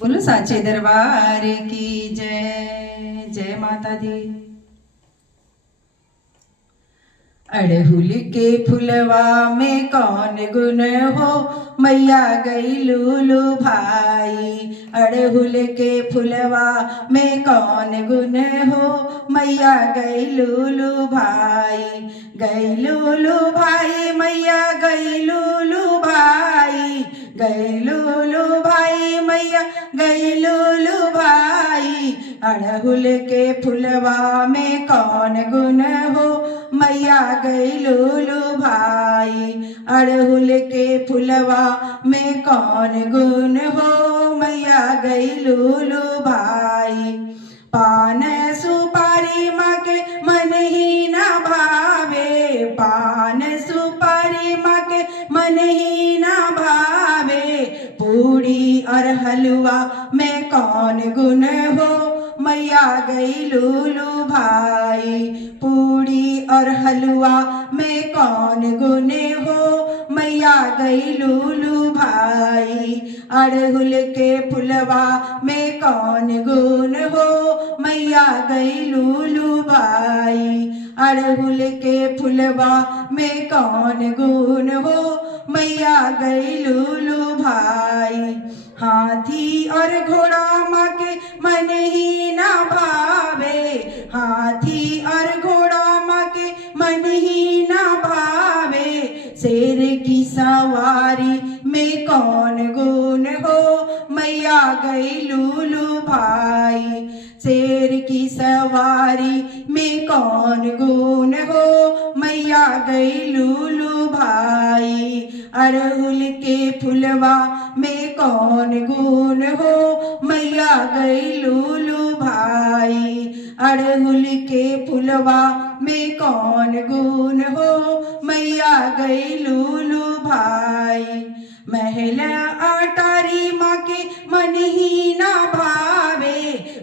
बोलो साचे दरबार की जय। जय माता दी। अड़हुल के फुलवा में कौन गुण हो, मैया गई लूलू भाई। अड़हुल के फुलवा में कौन गुण हो, मैया गई लूलू भाई। गई लूलू भाई मैया गई लूलू भाई। गई लूलू भाई मैया गई लूलू भाई। अड़हुल के फुलवा में कौन गुण हो, मैया गई लूलू भाई। अड़हुल के फुलवा में कौन गुण हो, मैया गई लूलू भाई। पान सुपारी माँ के मन ही न भावे। पान सुपारी माँ के मन ही न भावे। पूड़ी और हलवा में कौन गुण हो, मैया गई लूलू भाई। पूड़ी और हलवा में कौन गुण हो, मैया गई लूलू भाई। अड़हुल के फुलवा में कौन गुण हो, मैया गई लूलू भाई। अड़हुल के फुलवा में कौन गुण हो, मैया गई लूलू भाई। हाथी और घोड़ा माँ के मन ही ना भावे। हाथी और घोड़ा माँ के मन ही ना भावे। शेर की सवारी में कौन गुण हो, मैया गई लूलू भाई। शेर की सवारी में कौन गुण हो, मैया गई लूलू भाई। अड़हुल के फुलवा में कौन गुण हो, मैया गई लूलू भाई। अड़हुल के फुलवा में कौन गुण हो, मैया गई लूलू भाई। महल अटारी माँ के मन ही ना भावे।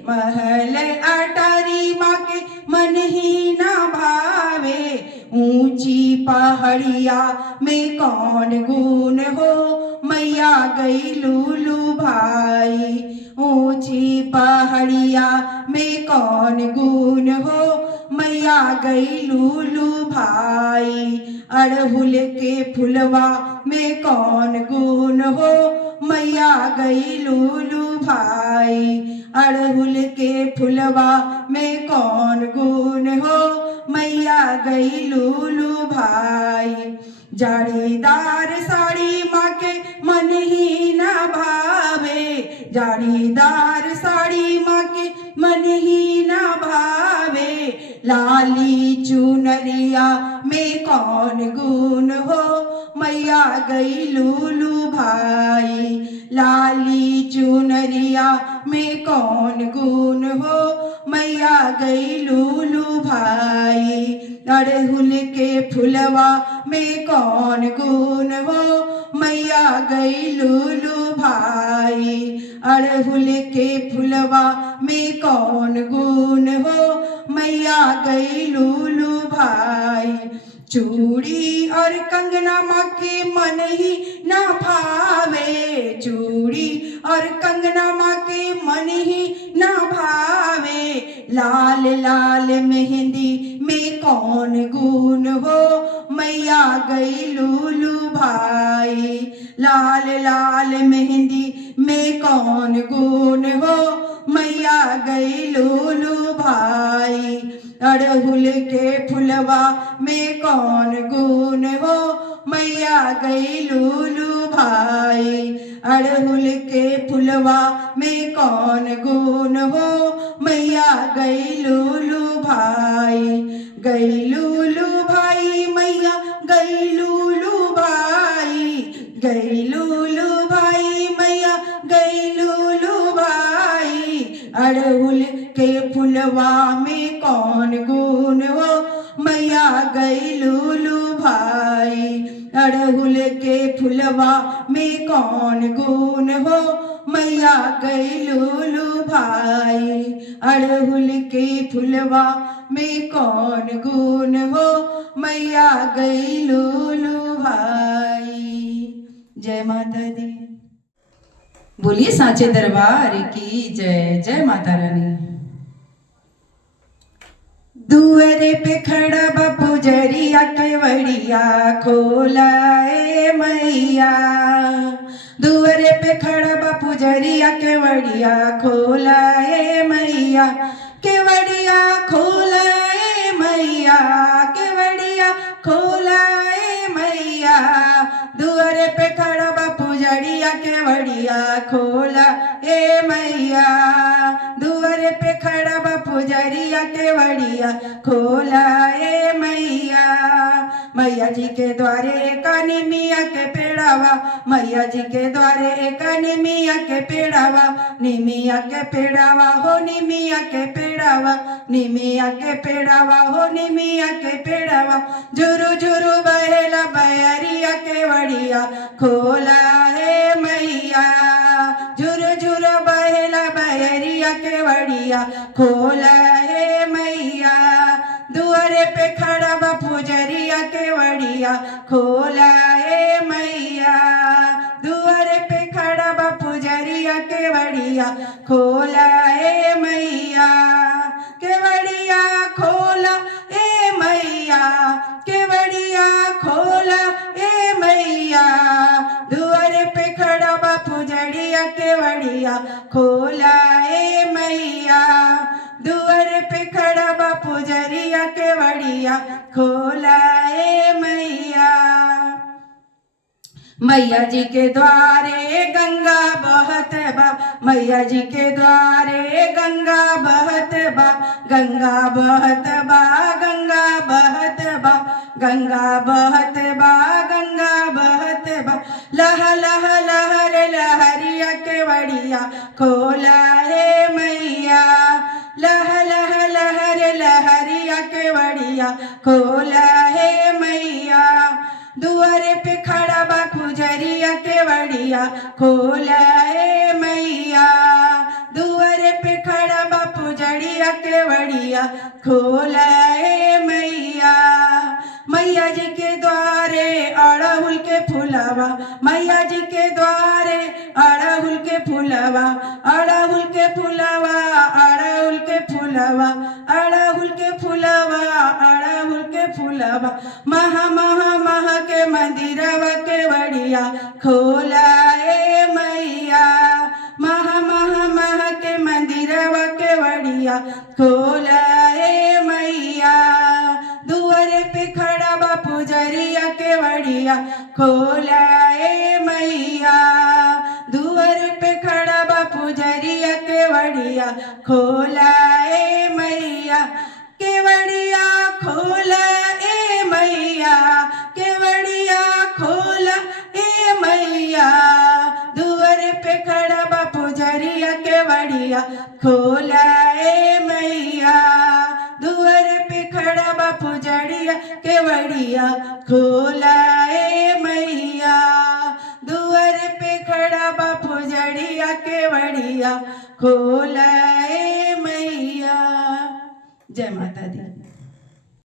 महल अटारी माँ के मन ही ना भावे। ऊंची पहाड़िया में कौन गुण हो, मैया गई लूलू भाई। ऊंची पहाड़िया में कौन गुण हो, मैया गई लूलू भाई। अड़हुल के फुलवा में कौन गुण हो, मैया गई लूलू भाई। अड़हुल के फुलवा में कौन गुण हो, मैया गई लूलू भाई। जाड़ीदार साड़ी माँ के मन ही न भावे। जाड़ीदार साड़ी माँ के मन ही न भावे। लाली चुनरिया में कौन गुण हो, मैया गई लूलू भाई। लाली चुनरिया में कौन गुण हो, मैया गई लूलू भाई। अड़हुल के फुलवा में कौन गुण हो, मैया गई लूलू भाई। अड़हुल के फुलवा में कौन गुण हो, मैया गई लूलू भाई। चूड़ी और कंगना माँ के मन ही ना भावे। चूड़ी और कंगना माँ के मन ही ना भावे। लाल लाल मेहंदी में कौन गुण हो, मैया गई लूलू भाई। लाल लाल मेहंदी में कौन गुण हो, मैया गई लूलू भाई। अड़हुल के फुलवा में कौन गुण हो, मैया गई लूलू भाई। अड़हुल के फुलवा में कौन गुण हो, मैया गई लूलू भाई। गई लूलू भाई मैया गई लूलू भाई। गई लूलू भाई मैया गई लूलू भाई। अड़हुल के फुलवा में कौन गुण हो, मैया गई लूलू भाई। अड़हुल के फुलवा में कौन गुण हो, मैया गई लूलू भाई। अड़हुल के फुलवा में कौन गुण हो, मैया गई लूलू भाई। जय माता दी। बोलिए सांचे दरबार की जय। जय माता रानी। दुअरे पे खड़ा बा पुजरिया केवड़िया खोला ए मैया। दुअरे पे खड़ा बा पुजरिया केवड़िया खोला ए मैया। केवड़िया खोला ए मैया। केवड़िया खोला ए मैया। दुअरे पे खड़ा बा पुजरिया केवड़िया खोला ए मैया। दुअरे पे खड़ा बा पुजरिया केवड़िया खोला ए मैया। मैया जी के द्वारे एक निमिया के पेड़ावा। मैया जी के द्वारे एक निमिया के पेड़ावा। निमिया के पेड़ावा हो निमिया के पेड़ावा। निमिया के पेड़ावा हो निमिया के पेड़ावा। झुरु झुरु बहेला बयरिया केवड़िया खोला है मैया। झुरु झुरु बहेला बयरिया केवड़िया खोला है मैया। दुआरे पे खड़ा बा पुजरिया केवड़िया खोला ए मैया। दुआरे पे खड़ा बा पुजरिया केवड़िया खोला ए मैया। केवड़िया खोला ए मैया। केवड़िया खोला ए मैया। दुआरे पे खड़ा बा पुजरिया केवड़िया खोला ए मैया। दुआरे पे खड़ा बा पुजरिया केवड़िया खोला ए मैया। मैया जी के द्वारे गंगा बहत बा। मैया जी के द्वारे गंगा बहत बा। गंगा बहत बा। गंगा बहत बा। गंगा बहत बा। गंगा बहत बा। लह लह लहर लहरिया केवड़िया खोला है मैया। लह लह लहर लहरिया केवड़िया खोला है मैया। दुआरे पे खड़ा बा पुजरिया केवड़िया खोला ए मैया। दुआरे पे खड़ा बा पुजरिया केवड़िया खोला ए मैया। मैया जी के द्वारे अड़हुल के फुलवा। मैया जी के द्वारे अड़हुल के फुलवा। अड़हुल के फुलवा। अड़हुल के फुलवा। अड़हुल के फुलवा। अड़हुल के फुलवा। महा महा महा के मंदिरवा केवड़िया खोला ए मैया। महा महा महा के मंदिरवा केवड़िया खोला ए मैया। दुआरे पे खड़ा बा पुजरिया केवड़िया खोला ए मैया। दुआरे पे खड़ा बा पुजरिया केवड़िया खोला ए मैया। केवड़िया खोला ए मैया। केवड़िया खोला ए मैया। दुआरे पे खड़ा बा पुजरिया केवड़िया खोला ए मैया। दुआरे पे खड़ा बा पुजरिया केवड़िया खोला ए मैया। दुआरे पे खड़ा बा पुजरिया केवड़िया खोला ए मैया। जय माता दी।